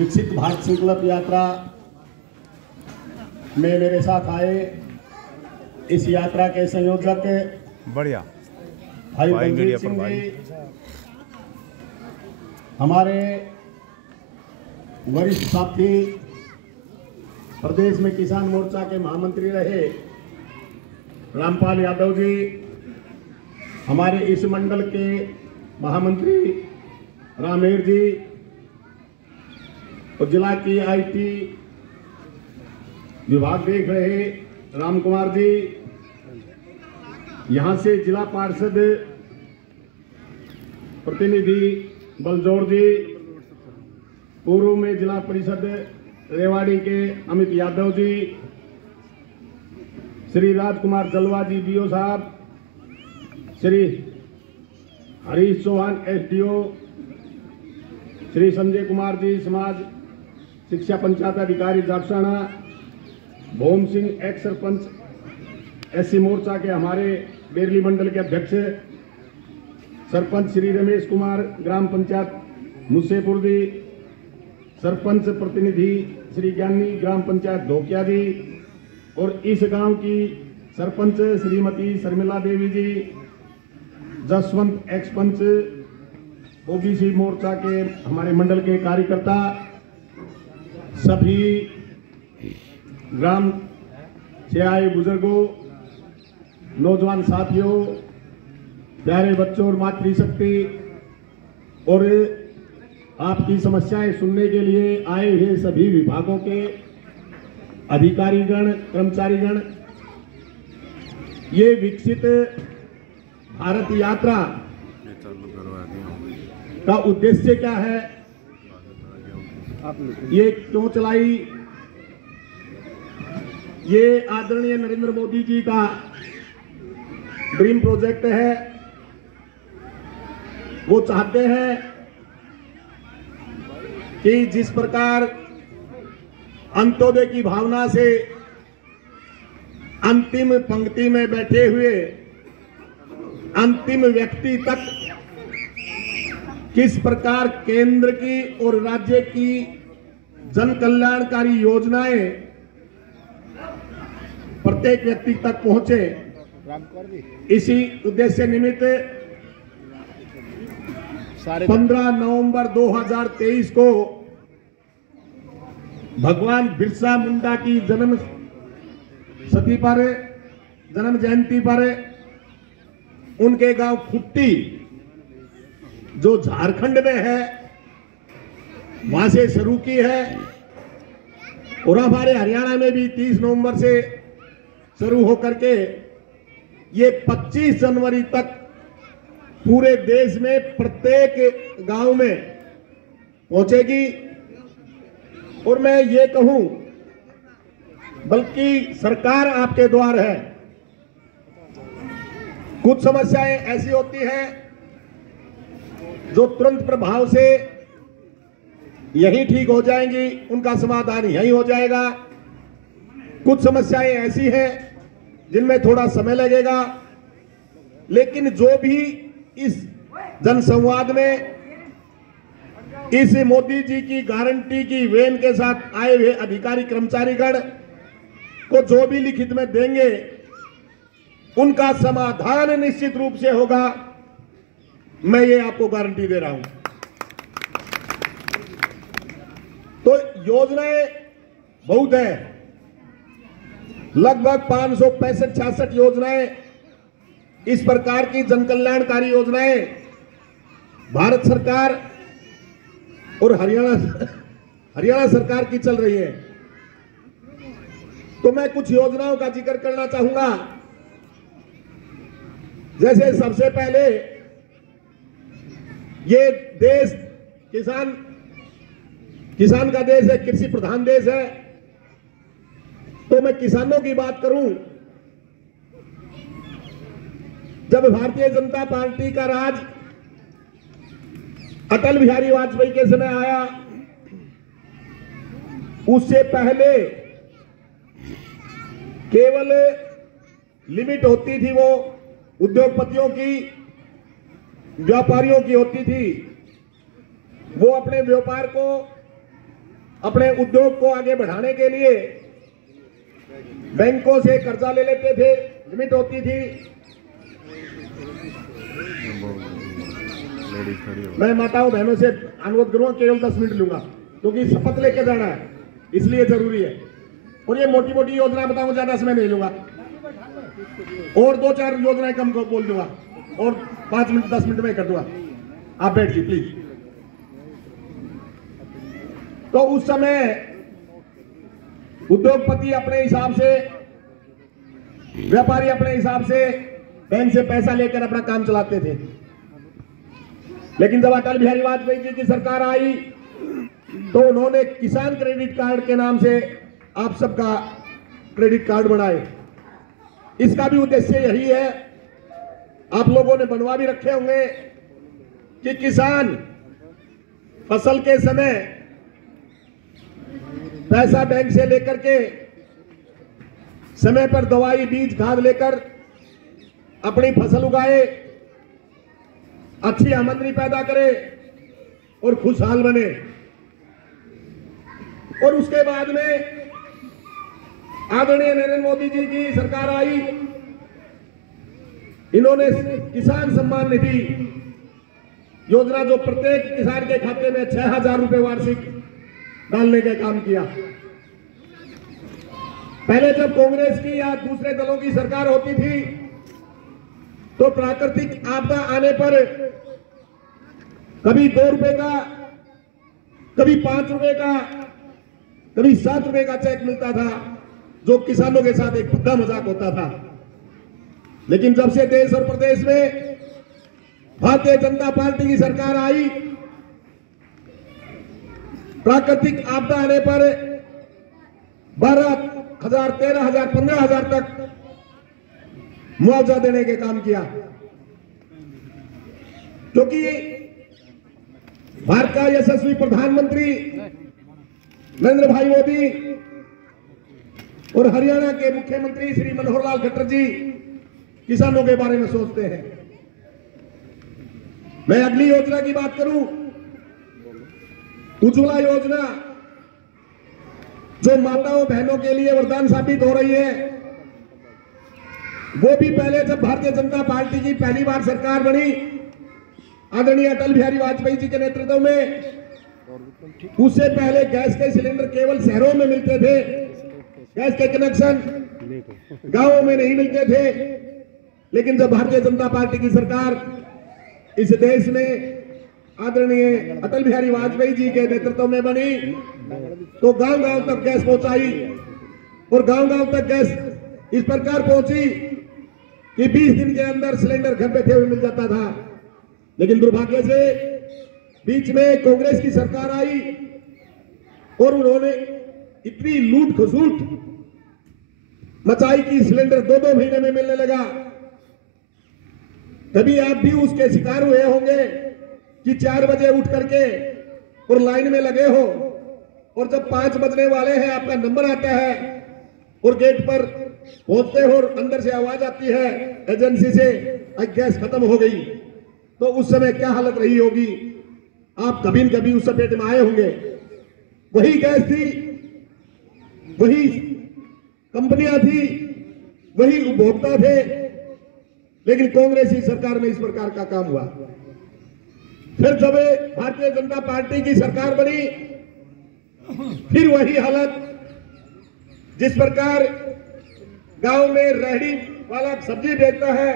विकसित भारत संकल्प यात्रा में मेरे साथ आए इस यात्रा के संयोजक बढ़िया भाई बलजीत सिंह जी, हमारे वरिष्ठ साथी प्रदेश में किसान मोर्चा के महामंत्री रहे रामपाल यादव जी, हमारे इस मंडल के महामंत्री रामेर जी और जिला की आईटी विभाग देख रहे राम कुमार जी, यहाँ से जिला पार्षद प्रतिनिधि बलजोर जी, पूर्व में जिला परिषद रेवाड़ी के अमित यादव जी, श्री राजकुमार जलवा जी बीओ साहब, श्री हरीश चौहान एसडीओ, श्री संजय कुमार जी समाज शिक्षा पंचायत अधिकारी जागसाना, भोम सिंह एक्स सरपंच एससी मोर्चा के हमारे बेरली मंडल के अध्यक्ष, सरपंच श्री रमेश कुमार ग्राम पंचायत मुसेपुर जी, सरपंच प्रतिनिधि श्री ज्ञानी ग्राम पंचायत धोकिया जी और इस गांव की सरपंच श्रीमती शर्मिला देवी जी, जसवंत एक्स पंच ओबीसी मोर्चा के हमारे मंडल के कार्यकर्ता, सभी ग्राम से आए बुजुर्गों, नौजवान साथियों, प्यारे बच्चों और मातृशक्ति और आपकी समस्याएं सुनने के लिए आए हुए सभी विभागों के अधिकारीगण, कर्मचारीगण, ये विकसित भारत यात्रा का उद्देश्य क्या है, ये क्यों चलाई, ये आदरणीय नरेंद्र मोदी जी का ड्रीम प्रोजेक्ट है। वो चाहते हैं कि जिस प्रकार अंत्योदय की भावना से अंतिम पंक्ति में बैठे हुए अंतिम व्यक्ति तक किस प्रकार केंद्र की और राज्य की जन कल्याणकारी योजनाएं प्रत्येक व्यक्ति तक पहुंचे, इसी उद्देश्य निमित्त 15 नवंबर 2023 को भगवान बिरसा मुंडा की जन्म जयंती पर उनके गांव खुट्टी जो झारखंड में है वहां से शुरू की है और हमारे हरियाणा में भी 30 नवंबर से शुरू होकर के ये 25 जनवरी तक पूरे देश में प्रत्येक गांव में पहुंचेगी। और मैं ये कहूं, बल्कि सरकार आपके द्वार है। कुछ समस्याएं ऐसी होती हैं जो तुरंत प्रभाव से यही ठीक हो जाएंगी, उनका समाधान यही हो जाएगा। कुछ समस्याएं ऐसी हैं जिनमें थोड़ा समय लगेगा, लेकिन जो भी इस जनसंवाद में इस मोदी जी की गारंटी की वेन के साथ आए हुए अधिकारी कर्मचारीगण को जो भी लिखित में देंगे उनका समाधान निश्चित रूप से होगा, मैं ये आपको गारंटी दे रहा हूं। तो योजनाएं बहुत है, लगभग 565-66 योजनाएं इस प्रकार की जनकल्याणकारी योजनाएं भारत सरकार और हरियाणा सरकार की चल रही है। तो मैं कुछ योजनाओं का जिक्र करना चाहूंगा। जैसे सबसे पहले ये देश किसान का देश है, कृषि प्रधान देश है। तो मैं किसानों की बात करूं, जब भारतीय जनता पार्टी का राज अटल बिहारी वाजपेयी के समय आया, उससे पहले केवल लिमिट होती थी वो उद्योगपतियों की, व्यापारियों की होती थी। वो अपने व्यापार को अपने उद्योग को आगे बढ़ाने के लिए बैंकों से कर्जा ले लेते थे, लिमिट होती थी। मैं माताओं बहनों से अनुरोध करूंगा, केवल 10 मिनट लूंगा क्योंकि शपथ लेके जाना है, इसलिए जरूरी है। और ये मोटी मोटी योजना बताऊंगा, ज्यादा समय नहीं लूंगा, और 2-4 योजनाएं कम को बोल दूंगा और 5 मिनट 10 मिनट में कर दूंगा। आप बैठिए प्लीज। तो उस समय उद्योगपति अपने हिसाब से, व्यापारी अपने हिसाब से बैंक से पैसा लेकर अपना काम चलाते थे। लेकिन जब अटल बिहारी वाजपेयी जी की सरकार आई तो उन्होंने किसान क्रेडिट कार्ड के नाम से आप सबका क्रेडिट कार्ड बनाए। इसका भी उद्देश्य यही है, आप लोगों ने बनवा भी रखे होंगे, कि किसान फसल के समय पैसा बैंक से लेकर के समय पर दवाई, बीज, खाद लेकर अपनी फसल उगाए, अच्छी आमदनी पैदा करे और खुशहाल बने। और उसके बाद में आदरणीय नरेंद्र मोदी जी की सरकार आई, इन्होंने किसान सम्मान निधि योजना, जो प्रत्येक किसान के खाते में 6,000 रुपए वार्षिक डालने का काम किया। पहले जब कांग्रेस की या दूसरे दलों की सरकार होती थी तो प्राकृतिक आपदा आने पर कभी 2 रुपए का, कभी 5 रुपए का, कभी 7 रुपए का चेक मिलता था, जो किसानों के साथ एक भद्दा मजाक होता था। लेकिन जब से देश और प्रदेश में भारतीय जनता पार्टी की सरकार आई, प्राकृतिक आपदा आने पर 12,000, 13,000, 15,000 तक मुआवजा देने के काम किया। क्योंकि भारत का यशस्वी प्रधानमंत्री नरेंद्र भाई मोदी और हरियाणा के मुख्यमंत्री श्री मनोहर लाल खट्टर जी किसानों के बारे में सोचते हैं। मैं अगली योजना की बात करूं, उज्ज्वला योजना, जो माताओं बहनों के लिए वरदान साबित हो रही है। वो भी पहले जब भारतीय जनता पार्टी की पहली बार सरकार बनी, आदरणीय अटल बिहारी वाजपेयी जी के नेतृत्व में, उससे पहले गैस के सिलेंडर केवल शहरों में मिलते थे, गैस के कनेक्शन गांवों में नहीं मिलते थे। लेकिन जब भारतीय जनता पार्टी की सरकार इस देश में आदरणीय अटल बिहारी वाजपेयी जी के नेतृत्व में बनी, तो गांव गांव तक गैस पहुंचाई, और गांव गांव तक गैस इस प्रकार पहुंची कि 20 दिन के अंदर सिलेंडर घर बैठे हुए मिल जाता था। लेकिन दुर्भाग्य से बीच में कांग्रेस की सरकार आई और उन्होंने इतनी लूट खसूट मचाई कि सिलेंडर 2-2 महीने में मिलने लगा। कभी आप भी उसके शिकार हुए होंगे कि 4 बजे उठ करके और लाइन में लगे हो, और जब 5 बजने वाले हैं आपका नंबर आता है और गेट पर पहुंचते हो और अंदर से आवाज आती है एजेंसी से, गैस खत्म हो गई, तो उस समय क्या हालत रही होगी। आप कभी न कभी उस सपेट में आए होंगे। वही गैस थी, वही कंपनियां थी, वही उपभोक्ता थे, लेकिन कांग्रेस की सरकार में इस प्रकार का काम हुआ। फिर जब भारतीय जनता पार्टी की सरकार बनी, फिर वही हालत, जिस प्रकार गांव में रेहड़ी वाला सब्जी बेचता है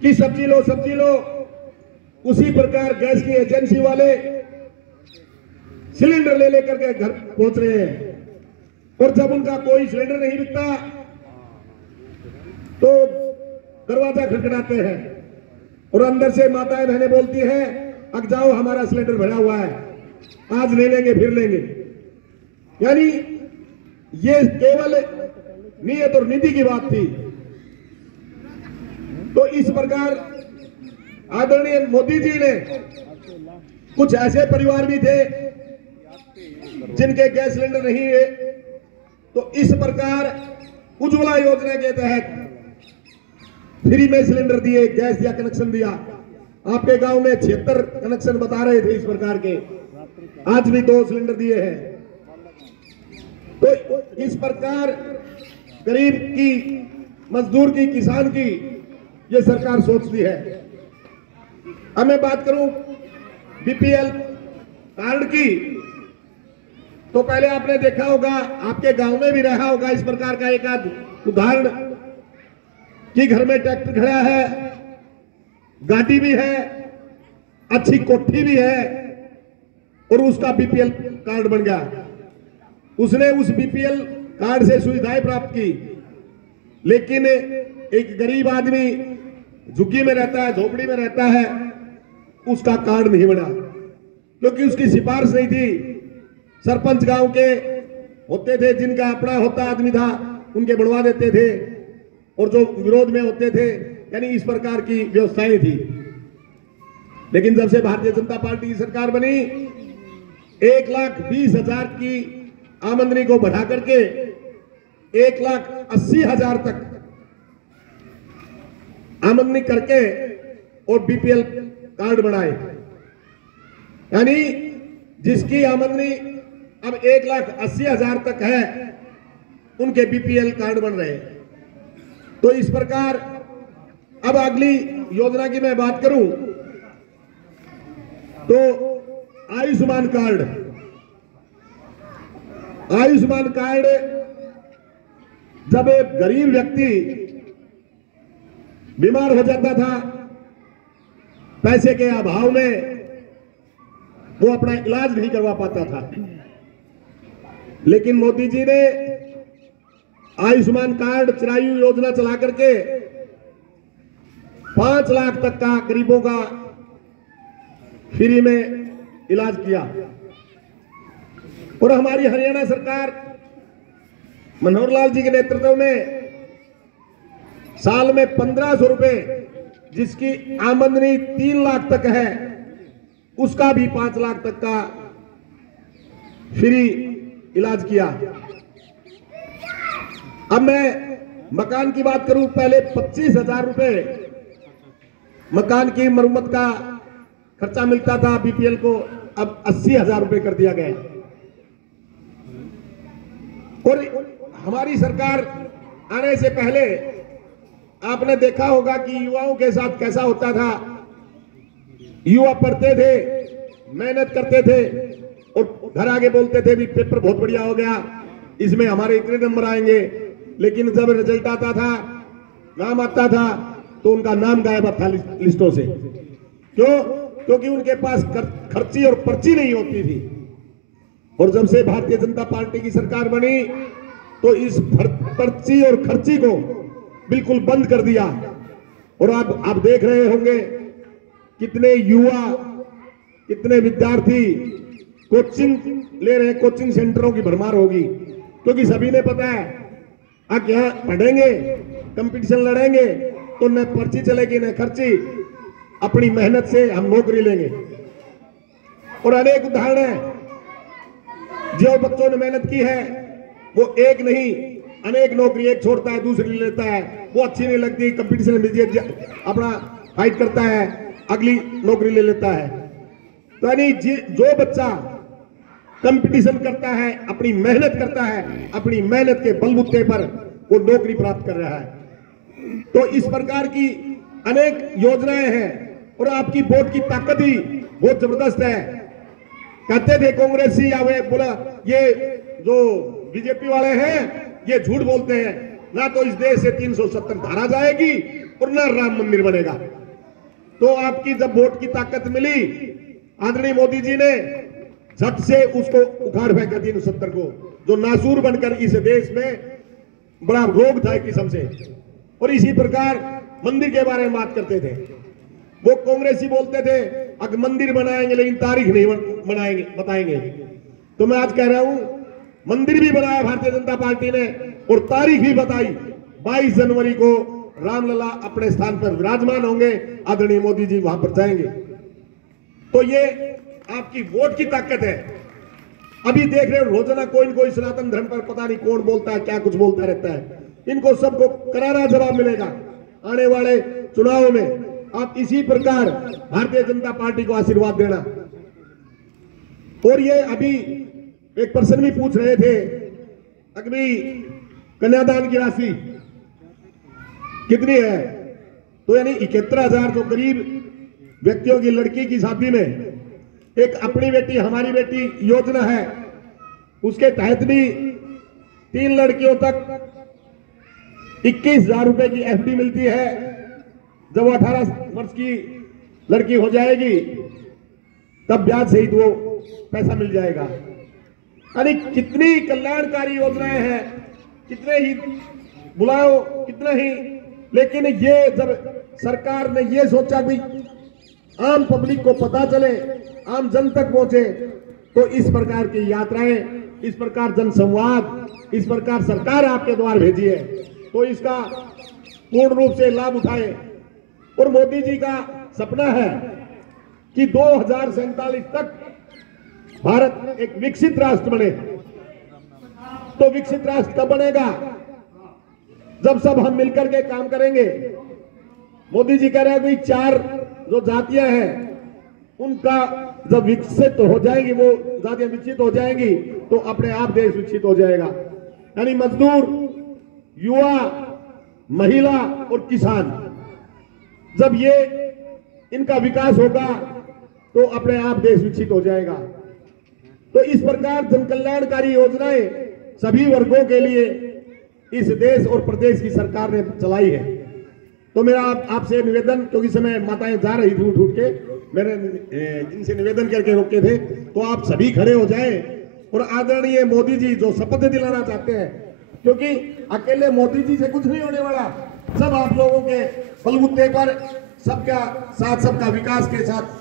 कि सब्जी लो सब्जी लो, उसी प्रकार गैस की एजेंसी वाले सिलेंडर ले लेकर के घर पहुंच रहे हैं। और जब उनका कोई सिलेंडर नहीं बिकता तो दरवाजा खटखटाते हैं और अंदर से माताएं बहनें बोलती हैं, अब जाओ हमारा सिलेंडर भरा हुआ है, आज ले लेंगे फिर लेंगे। यानी ये केवल नियत और नीति की बात थी। तो इस प्रकार आदरणीय मोदी जी ने, कुछ ऐसे परिवार भी थे जिनके गैस सिलेंडर नहीं है, तो इस प्रकार उज्ज्वला योजना के तहत फ्री में सिलेंडर दिए, गैस दिया, कनेक्शन दिया। आपके गांव में 76 कनेक्शन बता रहे थे इस प्रकार के। आज भी 2 सिलेंडर दिए हैं। तो इस प्रकार गरीब की, मजदूर की, किसान की ये सरकार सोचती है। अब मैं बात करूं बीपीएल कार्ड की, तो पहले आपने देखा होगा, आपके गांव में भी रहा होगा इस प्रकार का एक आध उदाहरण कि घर में ट्रैक्टर खड़ा है, गाड़ी भी है, अच्छी कोठी भी है और उसका बीपीएल कार्ड बन गया। उसने उस बीपीएल कार्ड से सुविधाएं प्राप्त की, लेकिन एक गरीब आदमी झुग्गी में रहता है, झोपड़ी में रहता है, उसका कार्ड नहीं बना क्योंकि उसकी सिफारिश नहीं थी। सरपंच गांव के होते थे, जिनका अपना होता आदमी था, उनके बढ़वा देते थे, और जो विरोध में होते थे, यानी इस प्रकार की व्यवस्थाएं थी। लेकिन जब से भारतीय जनता पार्टी की सरकार बनी, 1,20,000 की आमदनी को बढ़ा करके 1,80,000 तक आमदनी करके और बीपीएल कार्ड बनाए, यानी जिसकी आमदनी अब 1,80,000 तक है, उनके बीपीएल कार्ड बन रहे हैं। तो इस प्रकार अब अगली योजना की मैं बात करूं तो आयुष्मान कार्ड। आयुष्मान कार्ड, जब एक गरीब व्यक्ति बीमार हो जाता था, पैसे के अभाव में वो अपना इलाज नहीं करवा पाता था, लेकिन मोदी जी ने आयुष्मान कार्ड चिरायु योजना चला करके 5 लाख तक का गरीबों का फ्री में इलाज किया। और हमारी हरियाणा सरकार मनोहर लाल जी के नेतृत्व में साल में 1,500 रुपए, जिसकी आमदनी 3 लाख तक है, उसका भी 5 लाख तक का फ्री इलाज किया। अब मैं मकान की बात करूं, पहले 25,000 रुपए मकान की मरम्मत का खर्चा मिलता था बीपीएल को, अब 80,000 रुपए कर दिया गया। और हमारी सरकार आने से पहले आपने देखा होगा कि युवाओं के साथ कैसा होता था। युवा पढ़ते थे, मेहनत करते थे और घर आगे बोलते थे भी पेपर बहुत बढ़िया हो गया, इसमें हमारे इतने नंबर आएंगे, लेकिन जब रिजल्ट आता था, नाम आता था, तो उनका नाम गायब था लिस्टों से। क्यों? क्योंकि उनके पास खर्ची और पर्ची नहीं होती थी। और जब से भारतीय जनता पार्टी की सरकार बनी, तो इस पर्ची और खर्ची को बिल्कुल बंद कर दिया। और आप देख रहे होंगे कितने युवा, कितने विद्यार्थी कोचिंग ले रहे हैं, कोचिंग सेंटरों की भरमार होगी, क्योंकि सभी ने पता है आप यहाँ पढ़ेंगे, कंपटीशन लड़ेंगे, तो न पर्ची चलेगी न खर्ची, अपनी मेहनत से हम नौकरी लेंगे। और अनेक उदाहरण है, जो बच्चों ने मेहनत की है वो एक नहीं अनेक नौकरी, एक छोड़ता है दूसरी लेता है, वो अच्छी नहीं लगती, कंपटीशन में अपना फाइट करता है, अगली नौकरी ले लेता है। तो यानी जो बच्चा कंपटीशन करता है, अपनी मेहनत करता है, अपनी मेहनत के बलबूते पर वो नौकरी प्राप्त कर रहा है। तो इस प्रकार की अनेक योजनाएं हैं। और आपकी वोट की ताकत ही बहुत जबरदस्त है। कहते थे कांग्रेसी, या वे बोला ये जो बीजेपी वाले हैं ये झूठ बोलते हैं, ना तो इस देश से 370 धारा जाएगी और ना राम मंदिर बनेगा। तो आपकी जब वोट की ताकत मिली, आदरणीय मोदी जी ने झट से उसको उखाड़ फेंका 370 को, जो नासूर बनकर इस देश में बड़ा रोग था एक किस्म से। और इसी प्रकार मंदिर के बारे में बात करते थे, वो कांग्रेसी बोलते थे अगर मंदिर बनाएंगे लेकिन तारीख नहीं बनाएंगे, बताएंगे। तो मैं आज कह रहा हूं, मंदिर भी बनाया भारतीय जनता पार्टी ने और तारीख भी बताई। 22 जनवरी को रामलला अपने स्थान पर विराजमान होंगे, आदरणीय मोदी जी वहां पर जाएंगे। तो ये आपकी वोट की ताकत है। अभी देख रहे हो रोजाना कोई न कोई सनातन धर्म पर पता नहीं कौन बोलता है, क्या कुछ बोलता रहता है। इनको सबको करारा जवाब मिलेगा आने वाले चुनाव में। आप इसी प्रकार भारतीय जनता पार्टी को आशीर्वाद देना। और ये अभी एक पर्सन भी पूछ रहे थे अग्नि कन्यादान की राशि कितनी है, तो यानी 71,000 जो गरीब व्यक्तियों की लड़की की शादी में एक अपनी बेटी हमारी बेटी योजना है, उसके तहत भी 3 लड़कियों तक 21,000 रुपए की एफडी मिलती है। जब वो 18 वर्ष की लड़की हो जाएगी तब ब्याज सहित वो पैसा मिल जाएगा। यानी कितनी कल्याणकारी योजनाएं हैं, कितने ही बुलाओ कितने ही, लेकिन ये जब सरकार ने ये सोचा भी आम पब्लिक को पता चले, आम जन तक पहुंचे, तो इस प्रकार की यात्राएं, इस प्रकार जनसंवाद, इस प्रकार सरकार आपके द्वार भेजी है, तो इसका पूर्ण रूप से लाभ उठाए। और मोदी जी का सपना है कि 2047 तक भारत एक विकसित राष्ट्र बने। तो विकसित राष्ट्र कब बनेगा? जब सब हम मिलकर के काम करेंगे। मोदी जी कह रहे हैं कि 4 जो जातियां हैं उनका जब विकसित हो जाएगी, वो जातियां विकसित हो जाएंगी, तो अपने आप देश विकसित हो जाएगा। यानी मजदूर, युवा, महिला और किसान, जब ये इनका विकास होगा तो अपने आप देश विकसित हो जाएगा। तो इस प्रकार जन कल्याणकारी योजनाएं सभी वर्गों के लिए इस देश और प्रदेश की सरकार ने चलाई है। तो मेरा आपसे निवेदन, क्योंकि समय माताएं जा रही थी उठ के, मैंने इनसे निवेदन करके रोके थे, तो आप सभी खड़े हो जाएं और आदरणीय मोदी जी जो शपथ दिलाना चाहते हैं, क्योंकि अकेले मोदी जी से कुछ नहीं होने वाला, सब आप लोगों के बलबूते पर सबका साथ, सबका विकास के साथ